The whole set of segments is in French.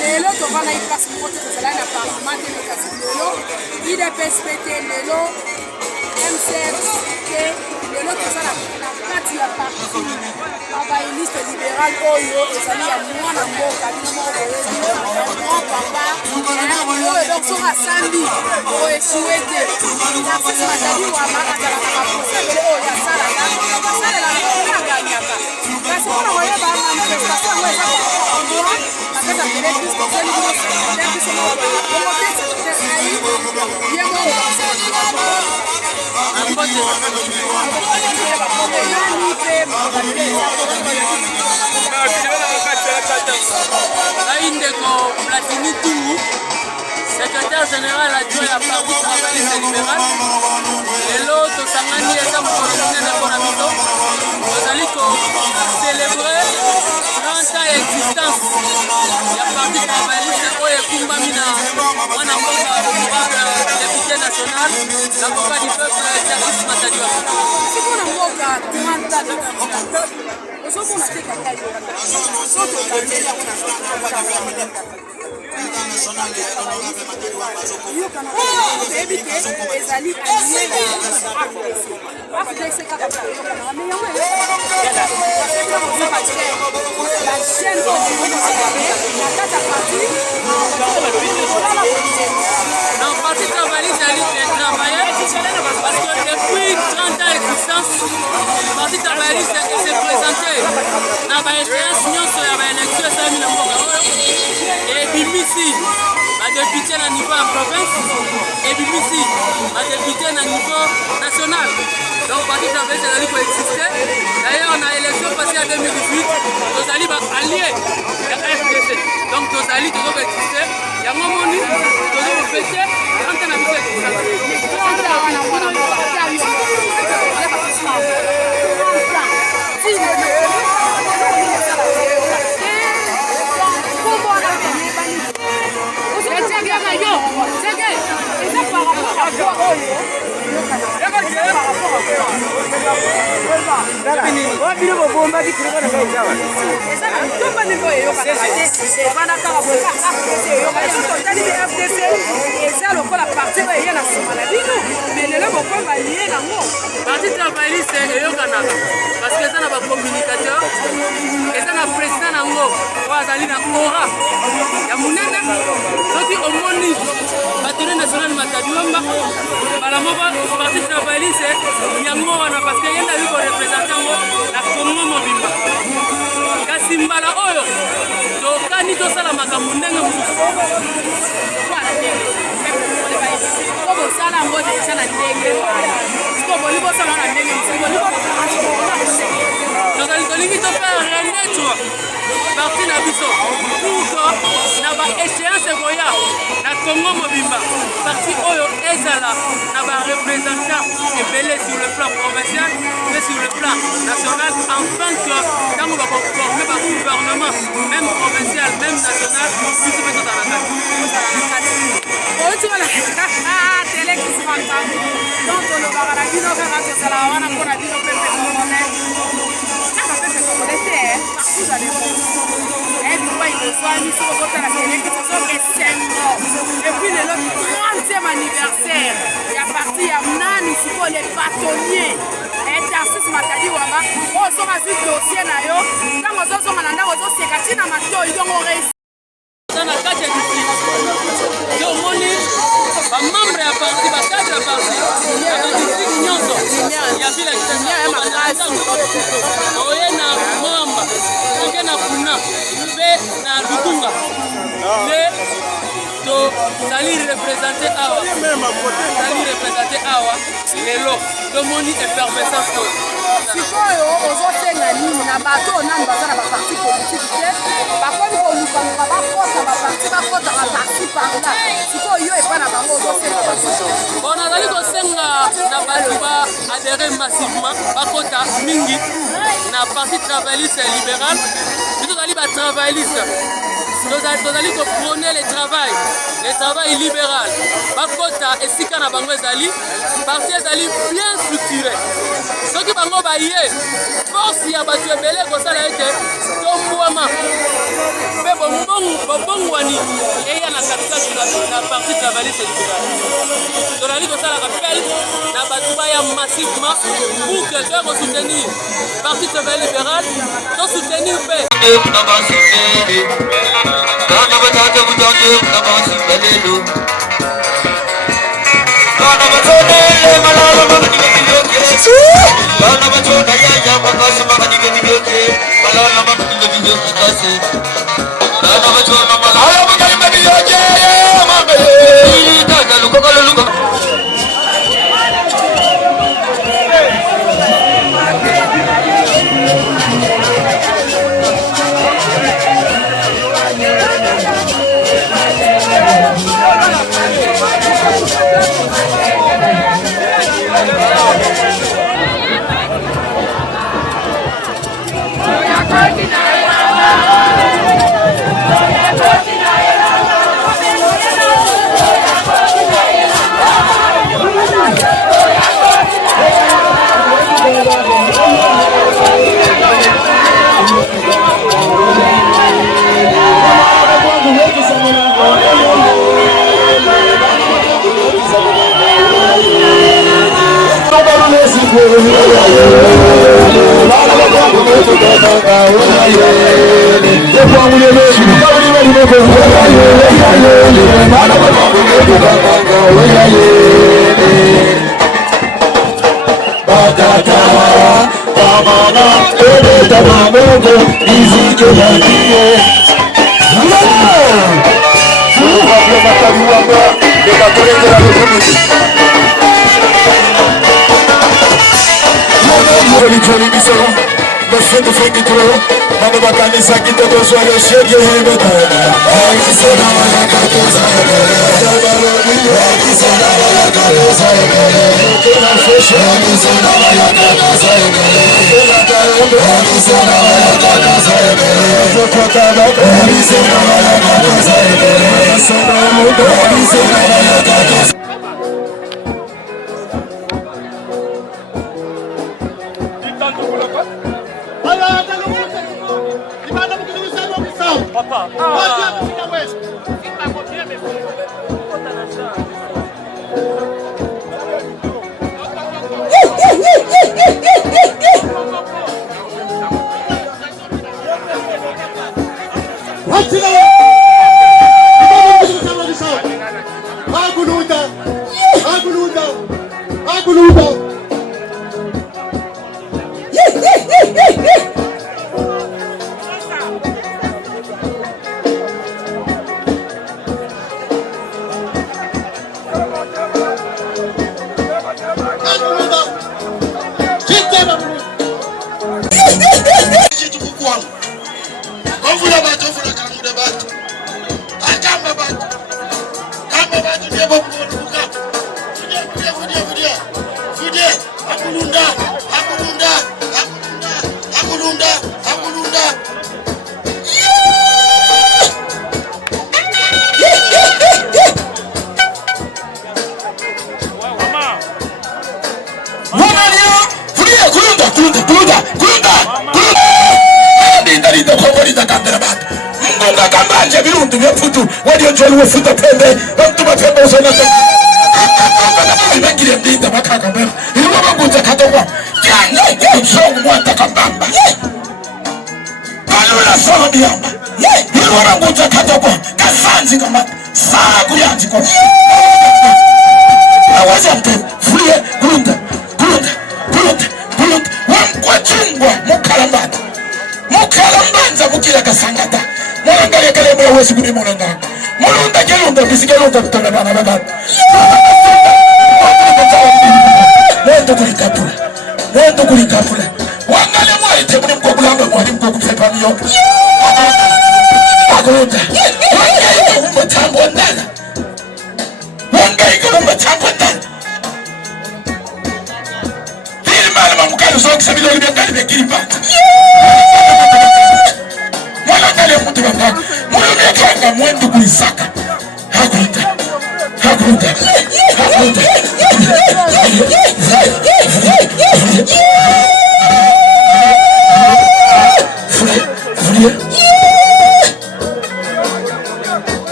lelo tovanda ipasi moko tozala na parlement te kasi lelo idpspt lelo mcfp lelo tozala na kati ya parti baeliste libéral oyo ezali ya mwana mboka bino moko boyebi grand papa oyo donc soki asambi oeshue te narcise matadi wama azalaka baprosebele oyo asalaka asalelaka aganyaka kasi mpona koyeba manifestation yango eza kokoa na kati ya televise tozeli biso bongo te secrétaire nai ye moko Indeko Platini Tungu, secrétaire général adjoint à Parti travailliste libéral. Et l'autre, Sangani et Samokolo Munene Bonamito, nous allons célébrer 30 ans d'existence. Il y a Parti travailliste, Oye Kumbamina, Mwana Mboka, honorable député national, l'avocat du peuple, Narcisse Matadi Wama. C'est quoi l'avocat 30 ans d'existence? Nous sommes en train non, Parti travailliste parce que depuis 30 ans d'existence, le Parti travailliste s'est présenté dans l'élection et Bimisi, ma député à niveau en province, et Bimisi, ma député à niveau national. Donc, le Parti travailliste a exister. D'ailleurs, on a élection passée en 2018, nous allons allier la FDC. Donc, nous allons toujours exister. Il y a un moment où nous allons fêter 30 ans d'existence. Parti travailliste eyokanaka parce que eza na bacommunicateur eza na président nango oyo azali na aura ya monene soki omoni batone national Matadi Wama mbala moko parti travailliste yango wana parce que ye ndabi korepresente yango na Congo mobimba kasi mbala oyo tokani tosala makambo ndenge mosusu obosala yango deja na ndenge boli bosala na ndenge tolingi tofaire renaître parti na biso pour que na baéchéance ekoya na Congo mobimba parti oyo ezala na barepresentant ebele sur le plan provincial mais sur le plan national afin que ntango bakoforme bagouvernement même provincial même national biso mpe tozala kati oyotiwana tele kismanta donc olobaka na bino kaka tozala wana mpona bino pepe komone kaka pepe komone te partout dans le monde ebipa ikozwani soki ozotala keleki tozokesengo epuis lelo 30e anniversaire ya parti ya nani sikoyo le batonnier Narcisse Matadi Wama oyo soki azwi dossier na yo ntango ozozonga na ndako ozoseka ntina matoi dongo reisi na kati ya district omoni bamembre ya parti bakadre ya parti ya badistrict nyonso ya vila oye na Mwamba oke na Puna mpe na Lukunga mpe tozali représente awa lelo tomoni effervescence oyo sikoyo ozosenga nini na bato nani baza na baparti politike te bakomi kolukaluka bakota baparti bakota baparti parla sikoyo yo epa na bango ozosenga bon nazali kosenga na bato baadhere massivement bakota mingi na parti travailliste libéral biso tozali batravailliste tozali koprôner le travail libéral bakota esika na bango ezali parti ezali bien structuré soki bango baye force ya bato ebele kosala ete bobongwani eya na katikati na parti travailliste libérale tozali kosala appel na bato baya massivement pour que tokosoutenir parti travailliste libérale tosoutenir mpe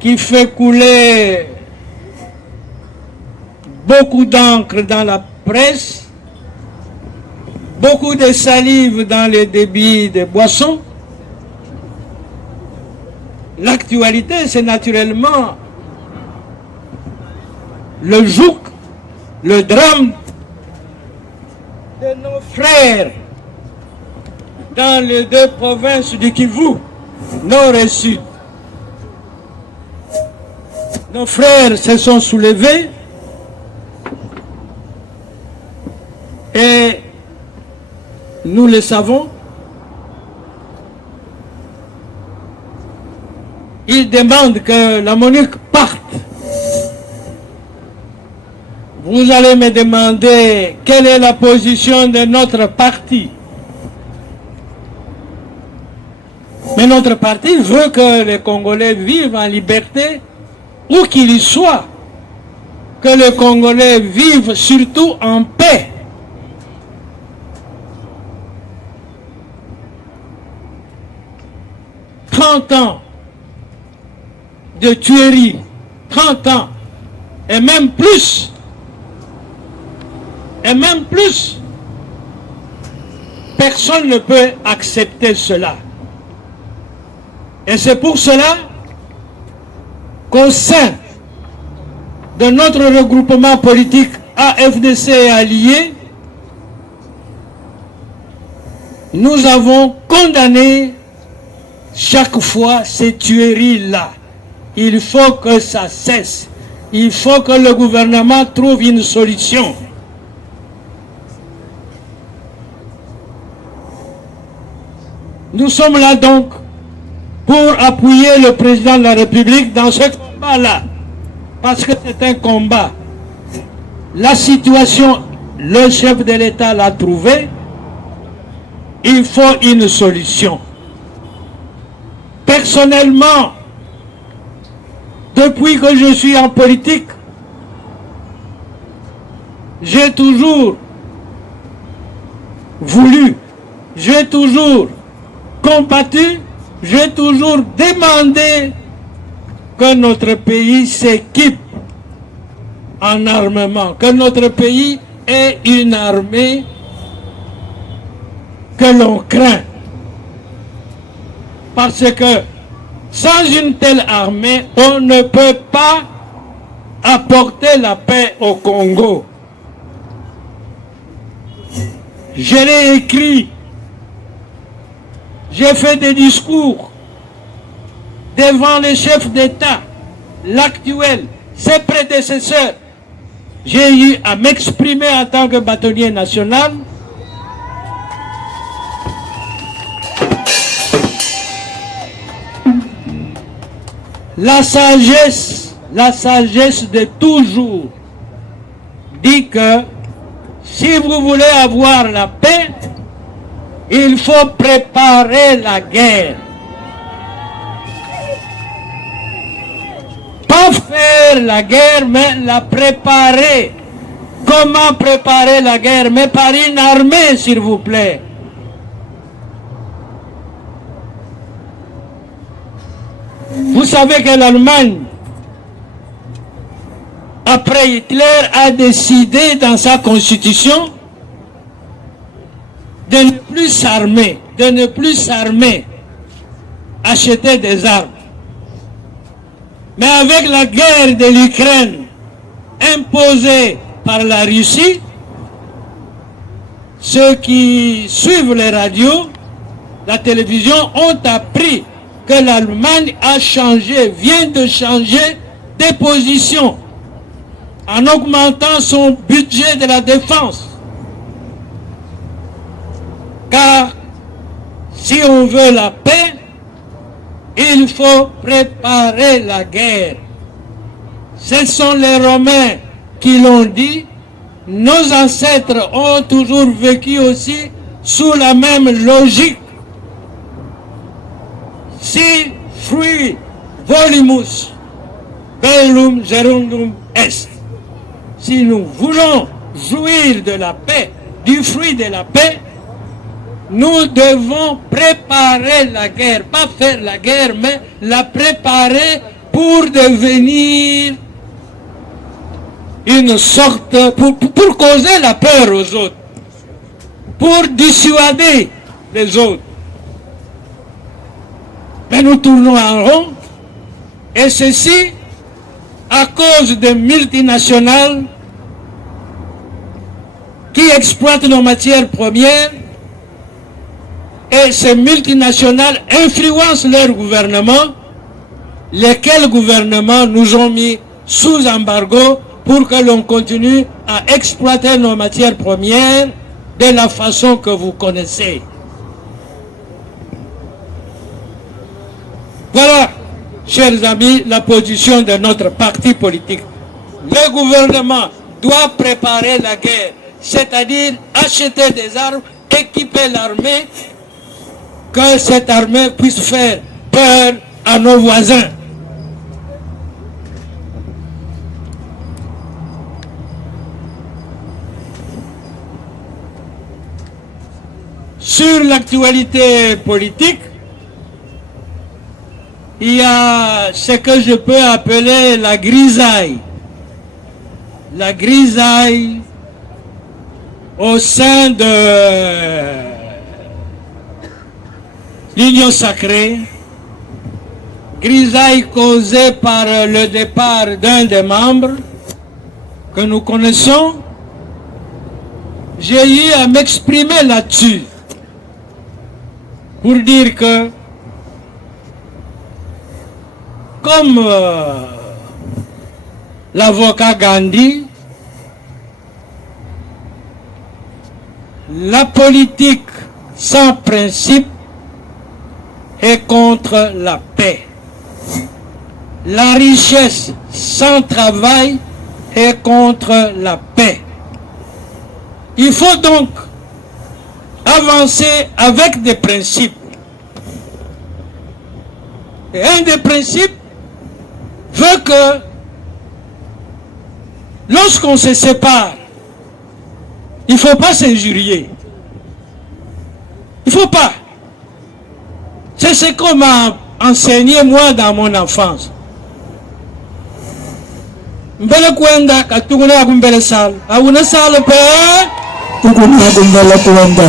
qui fait couler beaucoup d'encre dans la presse, beaucoup de salive dans les débits de boissons. L'actualité, c'est naturellement le joug, le drame de nos frères dans les deux provinces du Kivu, nord et sud. Nos frères se sont soulevés et nous le savons, ils demandent que la MONUC parte. Vous allez me demander quelle est la position de notre parti. Mais notre parti veut que les Congolais vivent en liberté où qu'ils soient. Que les Congolais vivent surtout en paix. « 30 ans de tuerie, 30 ans, et même plus, personne ne peut accepter cela. Et c'est pour cela qu'au sein de notre regroupement politique AFDC et Alliés, nous avons condamné chaque fois ces tueries-là. Il faut que ça cesse. Il faut que le gouvernement trouve une solution. Nous sommes là donc pour appuyer le président de la République dans ce combat-là. Parce que c'est un combat. La situation, le chef de l'État l'a trouvée. Il faut une solution. Personnellement, depuis que je suis en politique, j'ai toujours voulu, j'ai toujours combattu, j'ai toujours demandé que notre pays s'équipe en armement, que notre pays ait une armée que l'on craint. Parce que sans une telle armée, on ne peut pas apporter la paix au Congo. Je l'ai écrit, j'ai fait des discours devant les chefs d'État, l'actuel, ses prédécesseurs. J'ai eu à m'exprimer en tant que bâtonnier national. La sagesse de toujours dit que si vous voulez avoir la paix, il faut préparer la guerre. Pas faire la guerre, mais la préparer. Comment préparer la guerre? Mais par une armée, s'il vous plaît. Vous savez que l'Allemagne, après Hitler, a décidé dans sa constitution de ne plus s'armer, acheter des armes. Mais avec la guerre de l'Ukraine imposée par la Russie, ceux qui suivent les radios, la télévision ont appris que l'Allemagne vient de changer de position en augmentant son budget de la défense. Car si on veut la paix, il faut préparer la guerre. Ce sont les Romains qui l'ont dit. Nos ancêtres ont toujours vécu aussi sous la même logique. Si fruit volimus bellum gerundum est. Si nous voulons jouir de la paix, du fruit de la paix, nous devons préparer la guerre, pas faire la guerre, mais la préparer pour devenir une sorte, pour causer la peur aux autres, pour dissuader les autres. Mais nous tournons en rond, et ceci à cause des multinationales qui exploitent nos matières premières, et ces multinationales influencent leur gouvernement, lesquels gouvernements nous ont mis sous embargo pour que l'on continue à exploiter nos matières premières de la façon que vous connaissez. Voilà, chers amis, la position de notre parti politique. Le gouvernement doit préparer la guerre, c'est-à-dire acheter des armes, équiper l'armée, que cette armée puisse faire peur à nos voisins. Sur l'actualité politique, il y a ce que je peux appeler la grisaille. La grisaille au sein de l'Union sacrée, grisaille causée par le départ d'un des membres que nous connaissons. J'ai eu à m'exprimer là-dessus pour dire que, comme l'avocat Gandhi, la politique sans principe est contre la paix. La richesse sans travail est contre la paix. Il faut donc avancer avec des principes. Et un des principes veut que lorsqu'on se sépare, il ne faut pas s'injurier. Il ne faut pas. C'est ce qu'on m'a enseigné moi dans mon enfance. Mbele kwenda katuguna kumbele sal. Auna sal pe. Tukuna kumbele kwenda.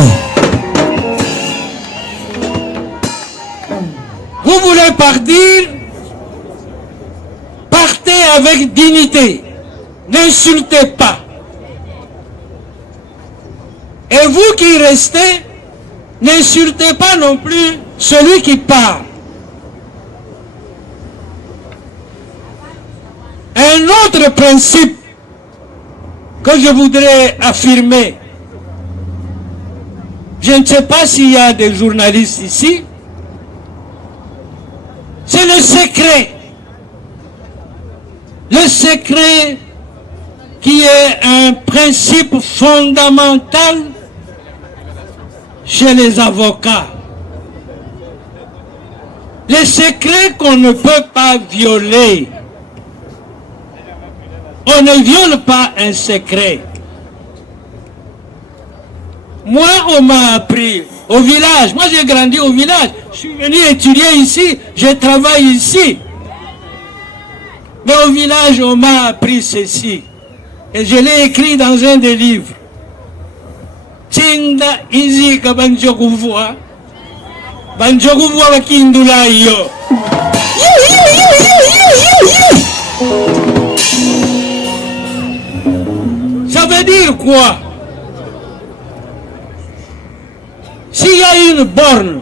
Vous voulez partir? Partez avec dignité. N'insultez pas. Et vous qui restez, n'insultez pas non plus celui qui part. Un autre principe que je voudrais affirmer, je ne sais pas s'il y a des journalistes ici, c'est le secret. Le secret qui est un principe fondamental chez les avocats. Le secret qu'on ne peut pas violer. On ne viole pas un secret. Moi, on m'a appris au village. Moi, j'ai grandi au village. Je suis venu étudier ici. Je travaille ici. Mais au village, on m'a appris ceci. Et je l'ai écrit dans un des livres. Tinda izi kabanjokuvua. Banjokuvua wakindula yo. Ça veut dire quoi? S'il y a une borne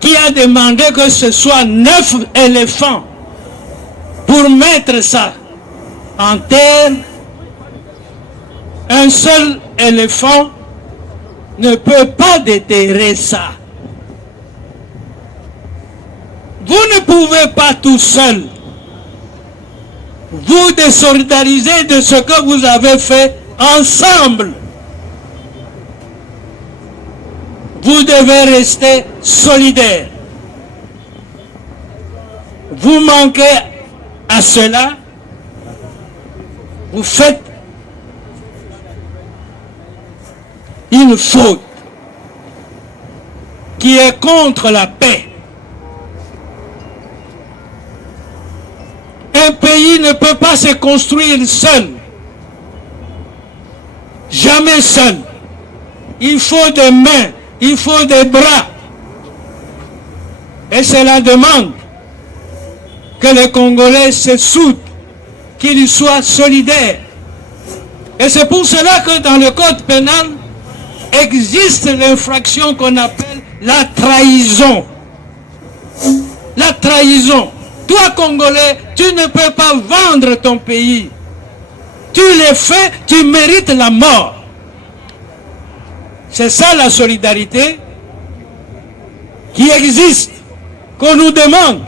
qui a demandé que ce soit 9 éléphants pour mettre ça en terre, un seul éléphant ne peut pas déterrer ça. Vous ne pouvez pas tout seul vous désolidariser de ce que vous avez fait ensemble. Vous devez rester solidaire. Vous manquez à cela, vous faites une faute qui est contre la paix. Un pays ne peut pas se construire seul. Jamais seul. Il faut des mains, il faut des bras. Et c'est la demande que les Congolais se soudent, qu'ils soient solidaires. Et c'est pour cela que dans le code pénal existe l'infraction qu'on appelle la trahison. La trahison. Toi, Congolais, tu ne peux pas vendre ton pays. Tu le fais, tu mérites la mort. C'est ça la solidarité qui existe, qu'on nous demande.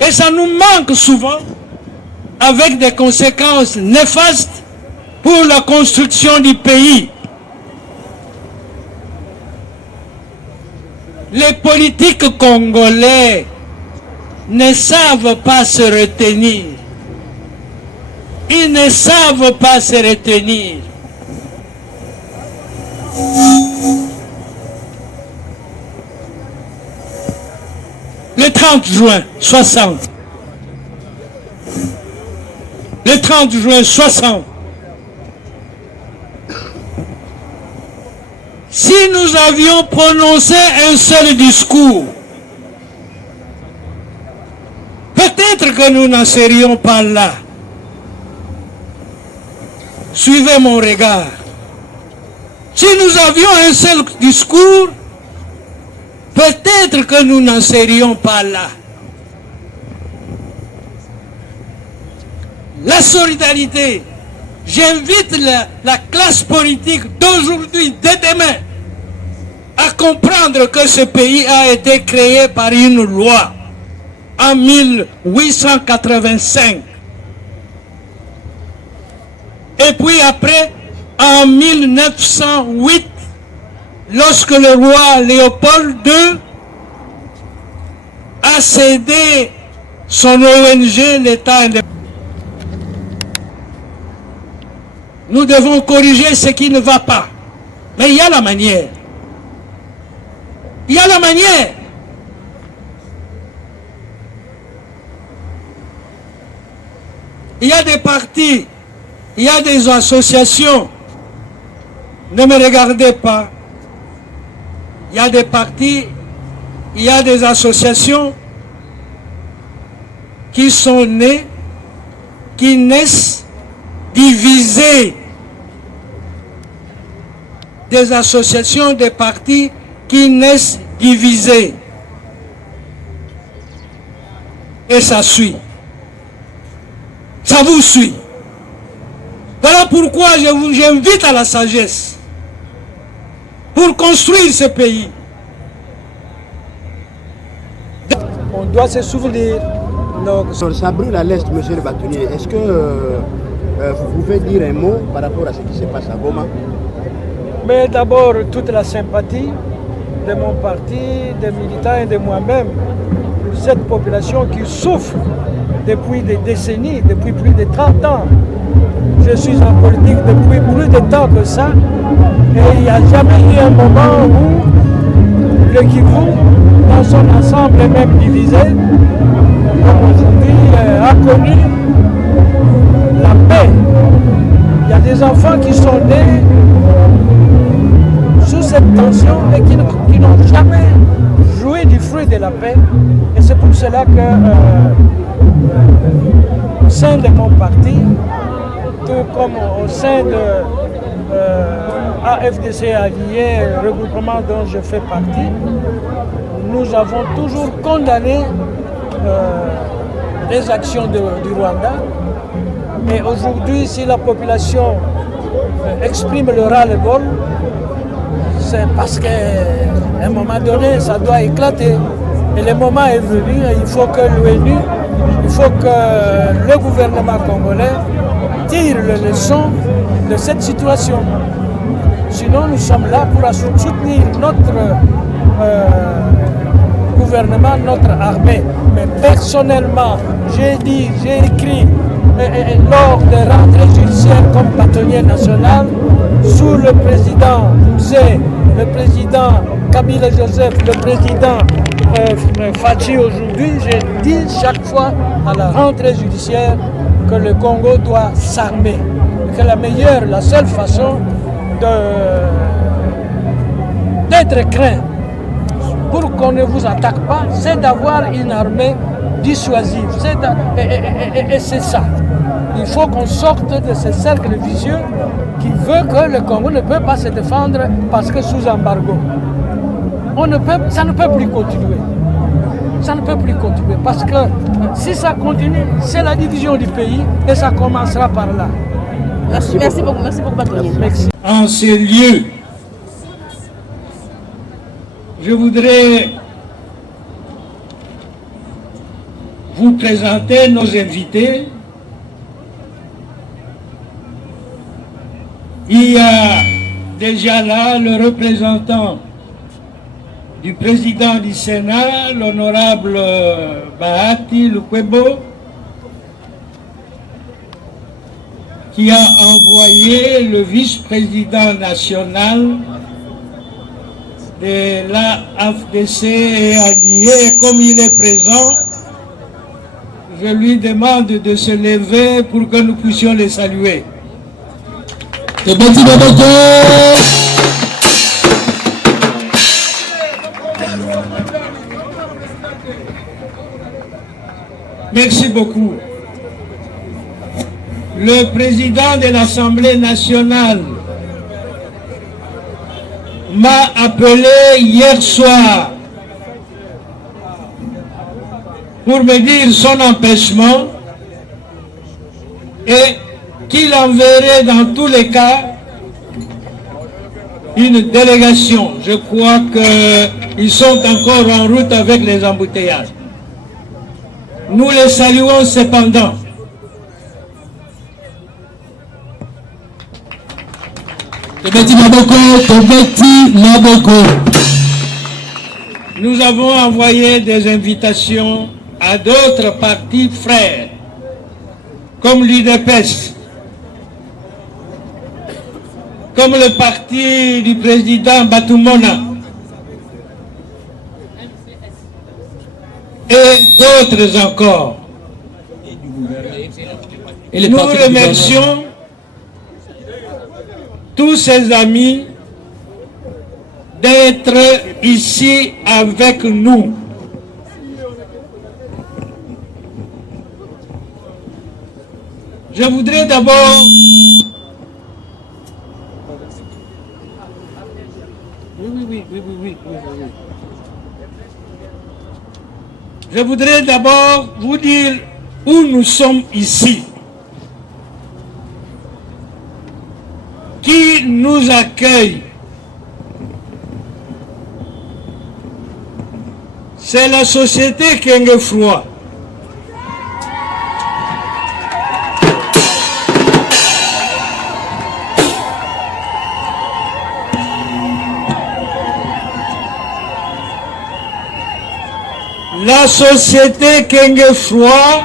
Et ça nous manque souvent, avec des conséquences néfastes pour la construction du pays. Les politiques congolais ne savent pas se retenir. Ils ne savent pas se retenir. Le 30 juin 60. Le 30 juin 60. Si nous avions prononcé un seul discours, peut-être que nous n'en serions pas là. Suivez mon regard. Si nous avions un seul discours, peut-être que nous n'en serions pas là. La solidarité, j'invite la classe politique d'aujourd'hui, de demain, à comprendre que ce pays a été créé par une loi en 1885. Et puis après, en 1908, lorsque le roi Léopold II a cédé son ONG, l'État indépendant. Nous devons corriger ce qui ne va pas. Mais il y a la manière. Il y a la manière. Il y a des partis, il y a des associations. Ne me regardez pas. Il y a des partis, il y a des associations qui sont nées, qui naissent divisées. Des associations, des partis qui naissent divisés. Et ça suit. Ça vous suit. Voilà pourquoi j'invite à la sagesse pour construire ce pays. On doit se souvenir. Ça brûle à l'Est, monsieur le bâtonnier. Est-ce que vous pouvez dire un mot par rapport à ce qui se passe à Goma? Mais d'abord, toute la sympathie de mon parti, des militants et de moi-même pour cette population qui souffre depuis des décennies, depuis plus de 30 ans. Je suis en politique depuis plus de temps que ça et il n'y a jamais eu un moment où le Kivu, dans son ensemble même divisé, aujourd'hui a connu la paix. Il y a des enfants qui sont nés sous cette tension et qui n'ont jamais joué du fruit de la paix. Et c'est pour cela que au sein de mon parti, tout comme au sein de AFDC Allié, regroupement dont je fais partie, nous avons toujours condamné les actions du Rwanda. Mais aujourd'hui, si la population exprime le ras-le-bol, c'est parce qu'à un moment donné, ça doit éclater. Et le moment est venu, il faut que l'ONU, il faut que le gouvernement congolais tire les leçons de cette situation. Sinon, nous sommes là pour soutenir notre gouvernement, notre armée. Mais personnellement, j'ai dit, j'ai écrit lors des rentrées judiciaires comme bâtonnier national, sous sous le président Mzee, le président Kabila Joseph, le président Fachi aujourd'hui, j'ai dit chaque fois à la rentrée judiciaire que le Congo doit s'armer. Que la seule façon d'être craint pour qu'on ne vous attaque pas, c'est d'avoir une armée dissuasive. Et c'est ça. Il faut qu'on sorte de ce cercle vicieux qui veut que le Congo ne peut pas se défendre parce que sous embargo. Ça ne peut plus continuer. Ça ne peut plus continuer parce que si ça continue, c'est la division du pays et ça commencera par là. Merci beaucoup, Bâtonnier. Merci. En ces lieux, je voudrais vous présenter nos invités. Il y a déjà là le représentant du président du Sénat, l'honorable Bahati Lukwebo, qui a envoyé le vice-président national de la AFDC et allié. Comme il est présent, je lui demande de se lever pour que nous puissions les saluer. Merci beaucoup. Le président de l'Assemblée nationale m'a appelé hier soir pour me dire son empêchement et qu'il enverrait dans tous les cas une délégation. Je crois qu'ils sont encore en route avec les embouteillages. Nous les saluons cependant. Nous avons envoyé des invitations à d'autres partis frères, comme l'UDPS, comme le parti du président Batumona, et d'autres encore. Nous remercions tous ces amis d'être ici avec nous. Je voudrais d'abord Je voudrais d'abord vous dire où nous sommes ici. Qui nous accueille? C'est la société Kengefroy. La société Kengefroy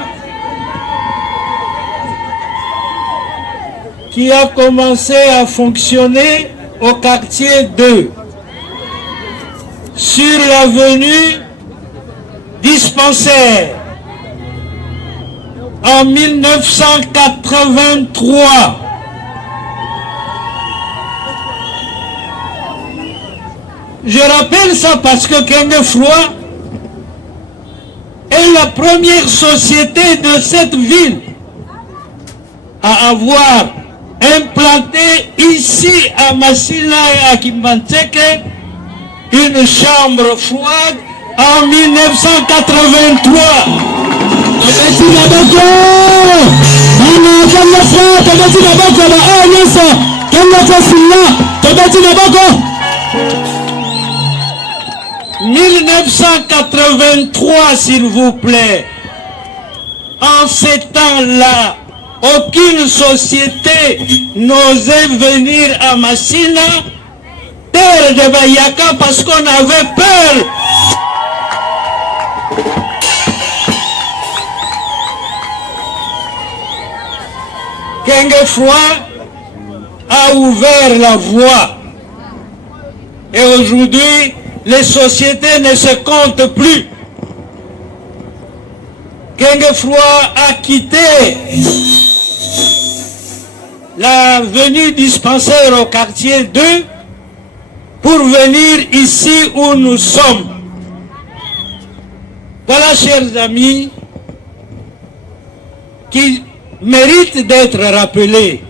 qui a commencé à fonctionner au quartier 2 sur l'avenue Dispensaire en 1983. Je rappelle ça parce que Kengefroy est la première société de cette ville à avoir implanté ici à Massina et à Kimbantseke une chambre froide en 1983. « 1983, s'il vous plaît. En ces temps-là, aucune société n'osait venir à Massina, terre de Bayaka, parce qu'on avait peur. Kengefroy a ouvert la voie. Et aujourd'hui, les sociétés ne se comptent plus. Gengefoua a quitté l'avenue dispensaire au quartier 2 pour venir ici où nous sommes. Voilà, chers amis, qui méritent d'être rappelés.